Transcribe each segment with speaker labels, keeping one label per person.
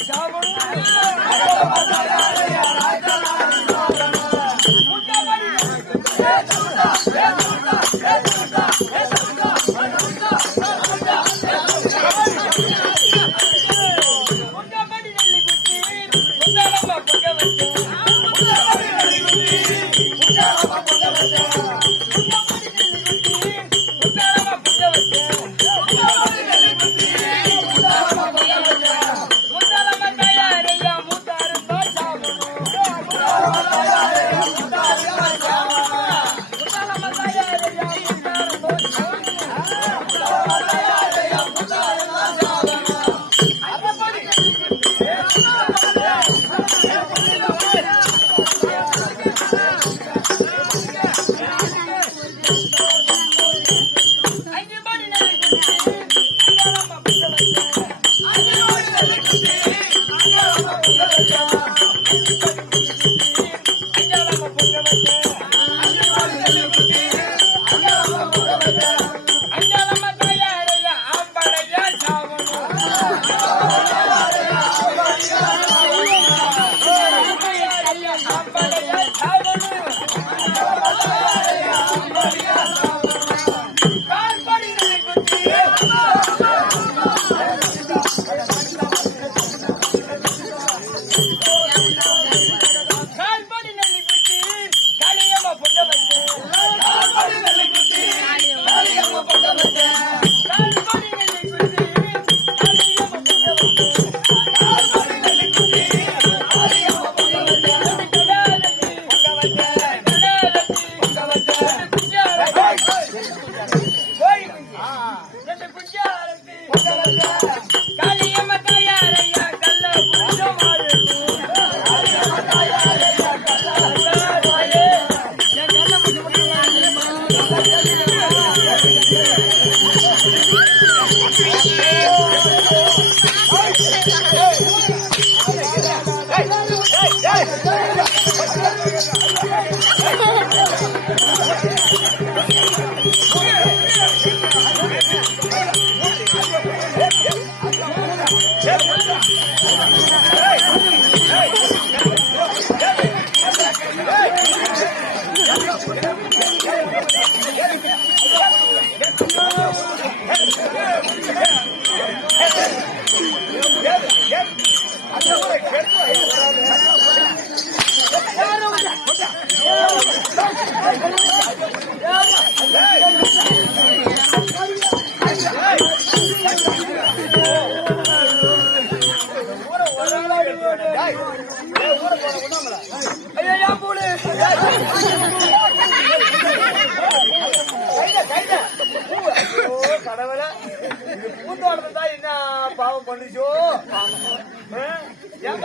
Speaker 1: சாகுன Thank you.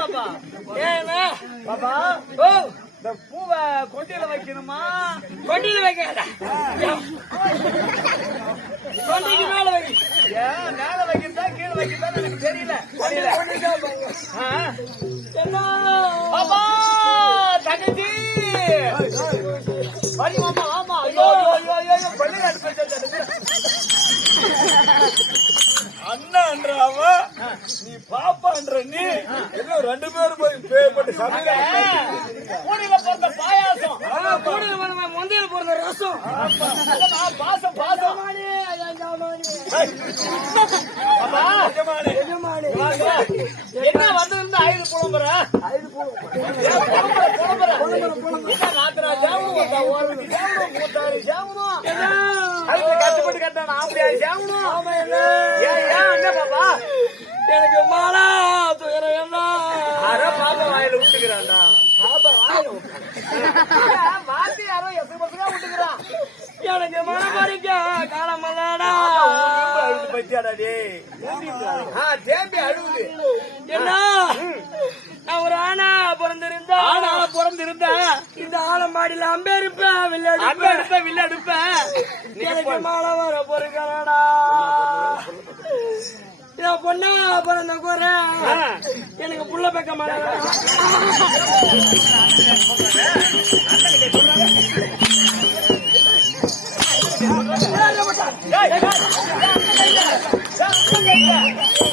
Speaker 1: பாப்பா. ஏன்னா பாப்பா ஓ. இந்த பூவை கொண்டியில வைக்கணுமா? கொண்டியில வைக்காத. கொண்டிக்கு மேல வை. ஏன் மேல வைக்கிறதா கீழே வைக்கிறதா எனக்கு தெரியல. பாப்பா தங்கச்சி. வரி மாமா ஆமா ஐயோ ஐயோ ஐயோ பள்ளி
Speaker 2: அடுப்பு அண்ணான்றாவ? நீ பாப்பான்ற நீ இன்னும் ரெண்டு பேரும் போய் பேப்பட்டு சமையல
Speaker 1: பாயாசம். கூடையில பிறந்த ரசம். பாசம் பாசம். என்ன வந்து இருந்து ஆயுத புலம்புற. ஆயுத புலம்புற புலம்புற? நாத்தரா ஜாமனும் ஓரடி ஜாமனும் மூத்தாறு ஜாமனும் கஷ்டப்பட்டு கட்டான ஆம்பளை ஆமா என்ன? அழுதுச்சாடா டே என்ன? நான் ஒரு ஆனா பிறந்திருந்தா? ஆனா பிறந்திருந்தா? இந்த ஆலமாடியில அம்பே இருப்பேன்
Speaker 3: வில்ல
Speaker 1: அம்பே
Speaker 3: இருப்பேன் வில்ல எடுப்பேன்
Speaker 1: எனக்கு மாலை வர பொறுக்கிறாடா நான் பொண்ணா பிறந்த கூற. எனக்கு புள்ள பக்கம் மாலை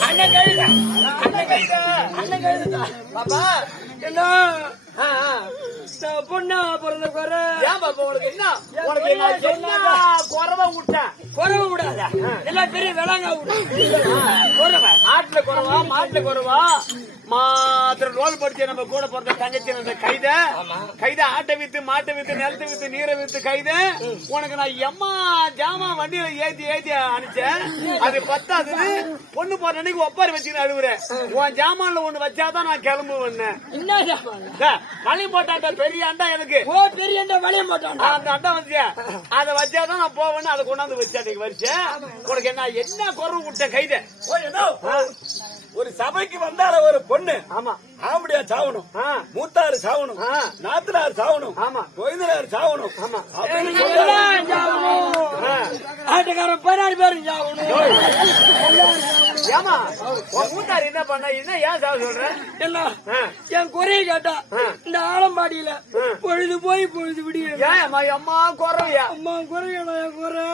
Speaker 1: அண்ணன் கையில அண்ணன் கையில அண்ணன் கையில
Speaker 3: பாப்பா
Speaker 1: என்ன பொண்ணா பிறந்த குறை
Speaker 3: ஏன் பாப்பா உனக்கு என்ன உனக்கு நான் என்ன குறவா விட்டேன்
Speaker 1: குறவு விடாத எல்லாம் பெரிய விலங்கா விடு குறவை
Speaker 3: ஆட்டுல குறவா மாட்டுல குறவா மாத்திரம் ரோல் படிச்ச நம்ம கூட பிறந்த தங்கச்சி அந்த கைத. கைத ஆட்டை வித்து மாட்டை வித்து நிலத்தை வித்து நீரை வித்து கைத. உனக்கு நான் எம்மா ஜாமா வண்டியில ஏத்தி ஏத்தி அனுப்பிச்சேன். அது பத்தாது பொண்ணு போற அன்னைக்கு ஒப்பாரி வச்சுக்கிட்டு அழுவுறேன் உன் ஜாமான்ல ஒண்ணு வச்சாதான் நான் கிளம்புவேன் களி போட்டாட்ட பெரிய அண்டா எனக்கு.
Speaker 1: ஓ பெரிய இந்த வளைய மாட்டான்டா
Speaker 3: அந்த அண்டா வந்துச்சு. அதை வச்சாதான் நான் போவேன்னு அதை கொண்டாந்து வச்சு அன்னைக்கு வச்சேன் உனக்கு என்ன என்ன குறவு விட்ட கைத?
Speaker 2: ஒரு சபைக்கு வந்தார ஒரு பொண்ணு.
Speaker 3: ஆமா.
Speaker 2: ஆம்படியா சாவணும்.
Speaker 3: ஆ.
Speaker 2: மூத்தாரு சாவணும்.
Speaker 3: ஆ.
Speaker 2: நாத்தனார் சாவணும்.
Speaker 3: ஆமா.
Speaker 2: கொய்தனார் சாவணும்.
Speaker 3: ஆமா.
Speaker 1: ஆட்டுக்காரன் பதினாறு பேரும் சாவணும்.
Speaker 3: ஏமா மூத்தார் என்ன பண்ண? என்ன ஏன் சாவ சொல்ற?
Speaker 1: என்ன?
Speaker 3: ஆ.
Speaker 1: என் குறைய கேட்டா
Speaker 3: ஆ.
Speaker 1: இந்த ஆலம்பாடியில பொழுது போய் பொழுது விடிய
Speaker 3: ஏன் அம்மா அம்மா குறவையா
Speaker 1: அம்மா குறையடா என் குறை.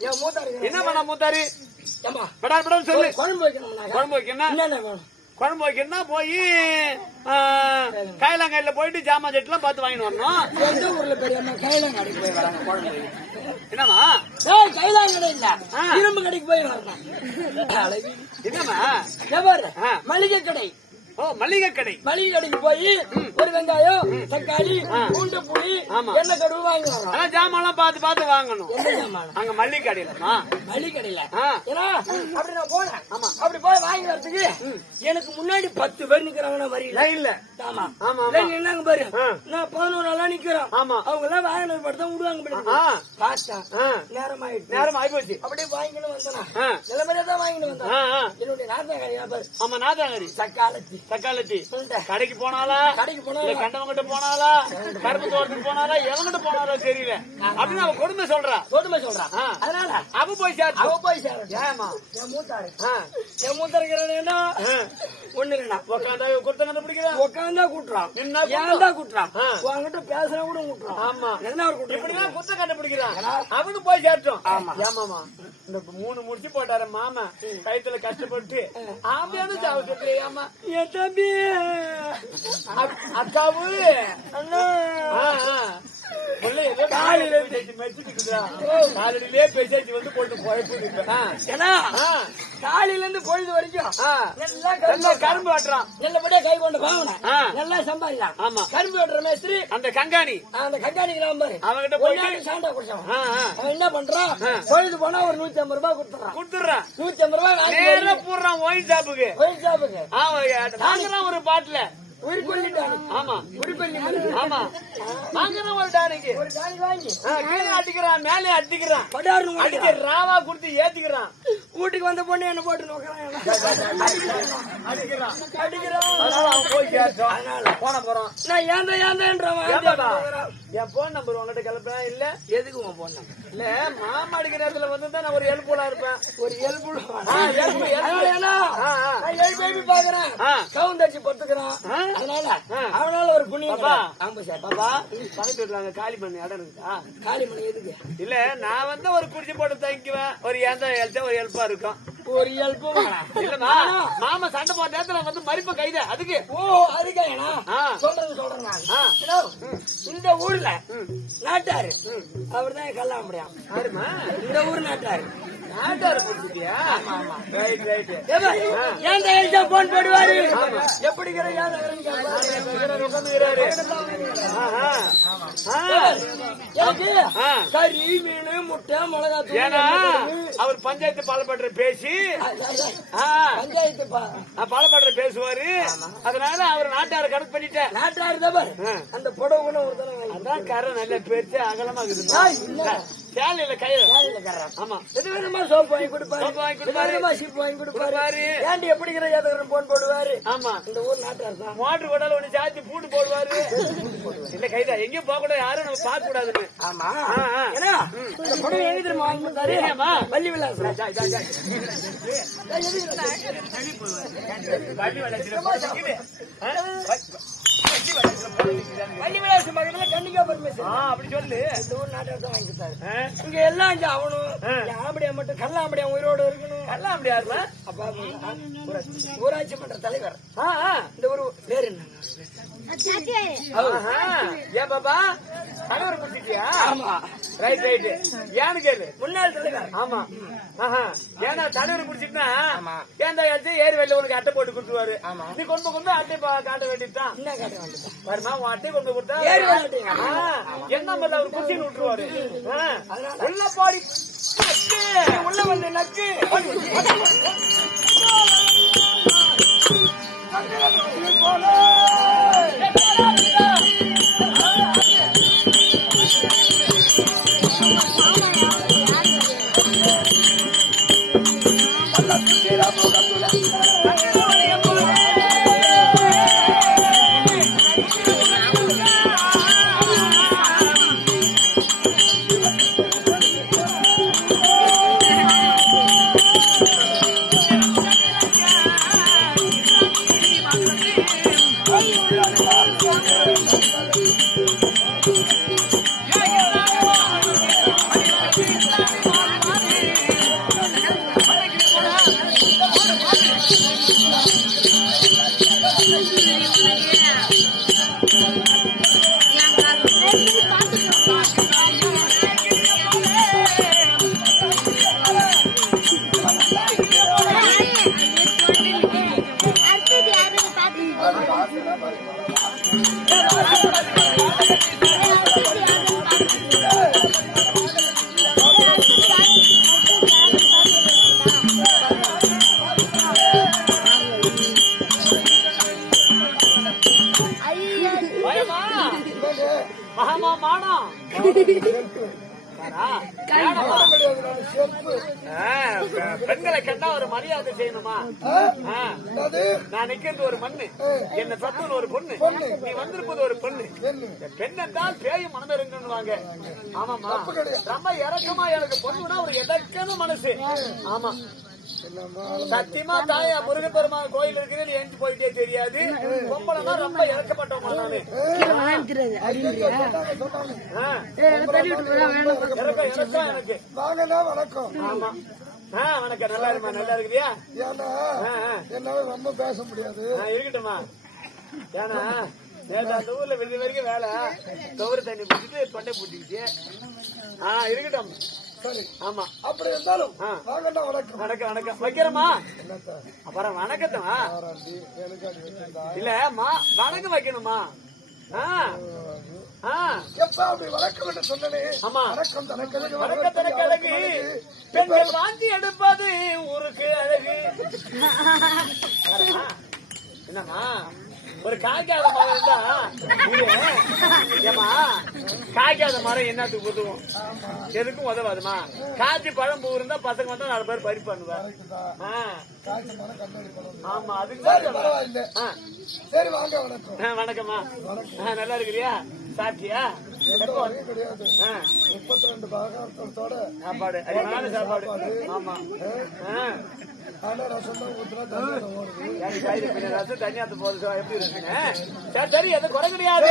Speaker 1: என் மூத்தாரு
Speaker 3: என்ன பண்ண மூத்தாரு படா படா சொல்லு.
Speaker 1: குழம்பு வைக்கணும்
Speaker 3: குழம்பு வைக்கணும்
Speaker 1: என்னென்ன வேணும்?
Speaker 3: குழம்பு வைக்கணும்னா போய் கைலாங்காயில போயிட்டு ஜாமான் செட்டுலாம் பார்த்து வாங்கிட்டு வரணும்.
Speaker 1: எந்த ஊர்ல பெரியம்மா கைலாங்கடைக்கு போய் வராங்க குழம்பு வைக்க.
Speaker 3: என்னம்மா?
Speaker 1: ஏய் கைலாங்கடை இல்ல.
Speaker 3: ஆ.
Speaker 1: இரும்பு கடைக்கு போய் வரணும்?
Speaker 3: ஆ.
Speaker 1: மளிகை கடை.
Speaker 3: ஓ மளிகை கடை
Speaker 1: மளிகை கடைக்கு போய் ஒரு வெங்காயம் தக்காளி. பூண்டு புளி. எண்ணெய் கடுவு வாங்கி வரோம்
Speaker 3: ஆனா ஜாமான்லாம் பார்த்து பார்த்து வாங்கணும்.
Speaker 1: ஜாமான்?
Speaker 3: அங்க மளிகை கடையிலமா
Speaker 1: மளிகை கடையில. ஏன்னா அப்படி நான் போனேன். ஆமா. அப்படி போய் வாங்கி வரதுக்கு எனக்கு முன்னாடி பத்து பேர் நிக்கிறாங்க வரியில
Speaker 3: லைன்ல
Speaker 1: ஆமா.
Speaker 3: ஆமா,
Speaker 1: நின்னாங்க பாரு. நான் பதினோரு நாளா நிக்கிறோம்.
Speaker 3: ஆமா.
Speaker 1: அவங்க எல்லாம் வாங்கினது மட்டும் தான் விடுவாங்க. பார்த்தா. நேரம் ஆயிடுச்சு
Speaker 3: நேரம் ஆயிப்போச்சு.
Speaker 1: அப்படியே வாங்கின்னு வந்தனா.
Speaker 3: ஆ.
Speaker 1: நிலைமையில தான் வாங்கிட்டு வந்தேன். என்னுடைய பாரு.
Speaker 3: ஆமா நாதாங்கரி
Speaker 1: சக்காலத்தி.
Speaker 3: தக்காளத்தி. கடைக்கு போனாலா
Speaker 1: கடைக்கு
Speaker 3: இல்ல கண்டவங்கிட்ட போனாலா கருப்பு தோட்டத்துக்கு போனாலா எவங்கிட்ட போனாலா தெரியல. அப்படின்னு அவ கொடுமை சொல்றா.
Speaker 1: கொடுமை சொல்றான். அதனால?
Speaker 3: அவ போய் சேர்த்து.
Speaker 1: அவ போய் சேரட்டும்
Speaker 3: ஏமா
Speaker 1: என் மூத்தாரு. என் மூத்தருக்கிறேன்னா ஒண்ணு இல்லைண்ணா.
Speaker 3: உட்காந்தா குத்தங்க பிடிக்கிறா
Speaker 1: உட்காந்தா கூட்டுறான்.
Speaker 3: நின்னா
Speaker 1: ஏன் தான் கூட்டுறான். உங்ககிட்ட பேசுனா கூட கூட்டுறான்.
Speaker 3: ஆமா.
Speaker 1: என்ன ஒரு கூட்டுறான்
Speaker 3: இப்படிதான் குத்த கண்டுபிடிக்கிறான் அவனு போய் சேர்த்தோம்.
Speaker 1: ஆமா.
Speaker 3: ஏமாமா இந்த மூணு முடிச்சு போட்டாரு மாமா. கைத்துல கஷ்டப்பட்டு ஆம்பியாவது சாவு
Speaker 1: என் தம்பி.
Speaker 3: அக்- அக்காவு
Speaker 1: அண்ணா.
Speaker 3: காலையில பேசி மெச்சுக்கிட்டுதா. காலையிலே பேசாச்சு வந்து போட்டு.
Speaker 1: காலையில இருந்து பொழுது வரைக்கும். நல்லா கரும்பு
Speaker 3: வெட்டுறான்.
Speaker 1: நல்லபடியா கை கொண்டு பாவன. நல்லா சம்பாதிக்கலாம்
Speaker 3: ஆமா.
Speaker 1: கரும்பு வெட்டுற மேஸ்திரி
Speaker 3: அந்த கங்காணி.
Speaker 1: அந்த கண்காணிக்கிறான் பாரு.
Speaker 3: அவன்கிட்ட போயிட்டு
Speaker 1: சாண்டா
Speaker 3: ஆ.
Speaker 1: அவன் என்ன பண்றான்? பொழுது போனா ஒரு நூத்தி ஐம்பது ரூபாய் கொடுத்துறான்.
Speaker 3: குடுத்துடுறான்.
Speaker 1: நூத்தி ஐம்பது ரூபாய்
Speaker 3: போடுறான் ஒயின் ஷாப்புக்கு அவன் வாங்குறான் ஒரு பாட்டில.
Speaker 1: உயிர் கொள்ளிட்டான்
Speaker 3: ஆமா.
Speaker 1: உயிர் கொல்லி
Speaker 3: ஆமா. வாங்குறான் ஒரு டானிக்கு.
Speaker 1: ஒரு தாலி வாங்கி.
Speaker 3: ஆ, கீழே அடிக்கிறான் மேலே அடிக்கிறான். அடிக்க ராவா கொடுத்து ஏத்திக்கிறான்.
Speaker 1: வீட்டுக்கு வந்த பொண்ணு என்ன போட்டு
Speaker 3: போன? என் போன் நம்பர் உங்ககிட்ட கிளப்பேன் இல்ல
Speaker 1: எதுக்கு உன் பொண்ணு
Speaker 3: இல்ல மாமா அடிக்கிற இடத்துல வந்து தான் நான் ஒரு ஹெல்ப்ஃபுல்லா இருப்பேன்.
Speaker 1: ஒரு எல்பு
Speaker 3: ஆ, எழுப்பு, எழுப்பு. ஆ, ஆ.
Speaker 1: நான் ஏழு பேபி பாக்குறேன் பத்துக்கிறான்.
Speaker 3: ஆ.
Speaker 1: அதனால. அவனால ஒரு புண்ணியம். ஆமா சார்
Speaker 3: பாப்பா. பக்கத்து வீட்டுல அங்க காலி பண்ண இடம் இருக்குதா?
Speaker 1: காளி மணி எதுக்கு?
Speaker 3: இல்ல நான் வந்து ஒரு குடிச்சு போட்டு தங்கிக்குவேன். ஒரு ஏந்த எழுத்த ஒரு ஹெல்ப்பா இருக்கும்.
Speaker 1: எல்பும்
Speaker 3: இல்லமா மாமா சண்டை போட்ட நேரத்துல வந்து மறிப்ப கைத அதுக்கு.
Speaker 1: ஓ அதுக்கேனா
Speaker 3: ஆ.
Speaker 1: சொல்றது சொல்றேன் இந்த ஊர்ல நாட்டாரு. அவர்தான் தான் கல்யாணம் முடியும் இந்த ஊர் நாட்டாரு. போன் போடுவாரு? எப்படி கறி மீன் முட்டை மிளகா
Speaker 3: ஏன்னா. அவர் பஞ்சாயத்து பாலப்படுற பேசி
Speaker 1: பஞ்சாயத்து பா-
Speaker 3: பாலப்படுற பேசுவாரு அதனால அவர் நாட்டார கணக்கு பண்ணிட்டேன்
Speaker 1: நாட்டாரு தான். அந்த புடவை கூட ஒரு.
Speaker 3: அதான் கரை நல்ல பெருசு அகலமா இருக்குது. சேலையில கயிறு.
Speaker 1: காலையில கர்றான்.
Speaker 3: ஆமா.
Speaker 1: எது வேணுமா? சோப்பு வாங்கி கொடுப்பாரு.
Speaker 3: வாங்கி கொடுப்பாரு.
Speaker 1: வேணுமா? வாங்கி கொடுப்பாரு. ஏண்டி எப்படிங்கிற ஏதோ போன் போடுவாரு.
Speaker 3: ஆமா.
Speaker 1: இந்த ஊர் நாட்டார் தான்
Speaker 3: மோட்டர் கொண்டால ஒண்ணு சாத்தி பூட்டு போடுவாரு. இல்ல கைதா எங்கேயும் போக கூடாது. யாரும் நம்ம பார்க்க கூடாதுன்னு
Speaker 1: ஆமா. ஏன்னா இந்த புடவை எங்க வாங்கி கொடுத்தாரு? வள்ளி விலாசம்.
Speaker 3: வள்ளி வளர்ச்சியில வள்ளி
Speaker 1: விலாசம் பக்கத்துல கண்டிப்பா பர்மிஷன்
Speaker 3: ஆ, அப்படி சொல்லு.
Speaker 1: இந்த ஊர் நாட்டார் தான் வாங்கி
Speaker 3: ஆ?
Speaker 1: இங்க எல்லாம் இங்க அவனும் ஆம்படியா மட்டும் கல்லாம்படியா உயிரோட இருக்கணும்.
Speaker 3: அப்படி யாருமா
Speaker 1: அப்பா ஊராட்சி மன்ற தலைவர். இந்த ஒரு பேர் என்ன.
Speaker 3: ஏன் பாப்பா? கணவர் குடிச்சிட்டியா
Speaker 1: ஆமா.
Speaker 3: ரைட் ரைட் ஏன்னு கேளு.
Speaker 1: முன்னாள் தலைவர்.
Speaker 3: ஆமா. ஆஹா. ஏன்னா தலைவர் குடிச்சிட்டுனா
Speaker 1: ஆமா.
Speaker 3: ஏன்டா எடுத்து ஏரி வெளில உனக்கு அட்டை போட்டு கொடுத்துருவாரு?
Speaker 1: ஆமா.
Speaker 3: நீ கொண்டு கொண்டு அட்டை காட்ட வேண்டியதுதான். வருமா உன் அட்டை கொண்டு கொடுத்தா? என்ன நம்பர்ல அவர் குச்சின்னு விட்டுருவாரு. உள்ள பாடி.
Speaker 1: உள்ள வந்து நக்கு.
Speaker 4: அடுத்தது யாருன்னு
Speaker 3: பெண்களை கண்டா ஒரு மரியாதை செய்யணுமா. நான் நிக்கிறது ஒரு மண்ணு. என்ன சத்துன்னு ஒரு பொண்ணு. நீ வந்திருப்பது ஒரு பொண்ணு. பெண் என்றால் பேயும் மனம் இருக்குன்னுவாங்க ஆமாமா ரொம்ப இறக்கமா எனக்கு பொண்ணுனா ஒரு எதற்கான மனசு. ஆமா. சத்தியமா தாயா முருகப்பெருமான் கோயில் இருக்குது எஞ்சி போயிட்டே தெரியாது. பொம்பளைனா ரொம்ப
Speaker 2: வாங்கண்ணா வணக்கம்.
Speaker 3: ஆமா. வணக்கம். நல்லா இருக்குமா நல்லா இருக்கிறியா.
Speaker 2: என்னால ரொம்ப பேச முடியாது.
Speaker 3: ஏன்னா நேற்று அந்த ஊர்ல வரைக்கும் வேலை. துவர தண்ணி பிடிச்சிட்டு தொண்டை பூட்டிக்கிச்சு. ஆ இருக்கட்டும்.
Speaker 2: சரி
Speaker 3: ஆமா.
Speaker 2: அப்படி இருந்தாலும்
Speaker 3: ஆ.
Speaker 2: வாங்கண்ணா வணக்கம்.
Speaker 3: வணக்கம் வணக்கம். வைக்கிறோமா அப்புறம்
Speaker 2: வச்சிருந்தா?
Speaker 3: இல்ல வணக்கம் வைக்கணுமா?
Speaker 2: அப்படி வணக்கம்
Speaker 3: கழகு பெண்கள் வாந்தி எடுப்பது ஊருக்கு அழகு. ஆமா. ஒரு காய்க்காத மரம் இருந்தா ஏம்மா காய்க்காத மரம் என்னத்துக்கு உதவும் எதுக்கும் உதவாதுமா? காய்ச்சி பழம் பூ இருந்தா பசங்க வந்து நாலு பேர் பறி பண்ணுவேன் ஆமா அதுக்கு வணக்கம்மா. நல்லா இருக்கிறியா? சாப்பிட்டியா? ஆ,
Speaker 2: முப்பத்தி ரெண்டு
Speaker 3: சாப்பாடு. சாப்பாடு. ஆமா.
Speaker 2: ஆனா ரசம் தான் ஊத்துனா
Speaker 3: ரசம் தனியாத்து போகுது எப்படி இருக்குங்க சரி சரி. எதுவும் குறை கிடையாது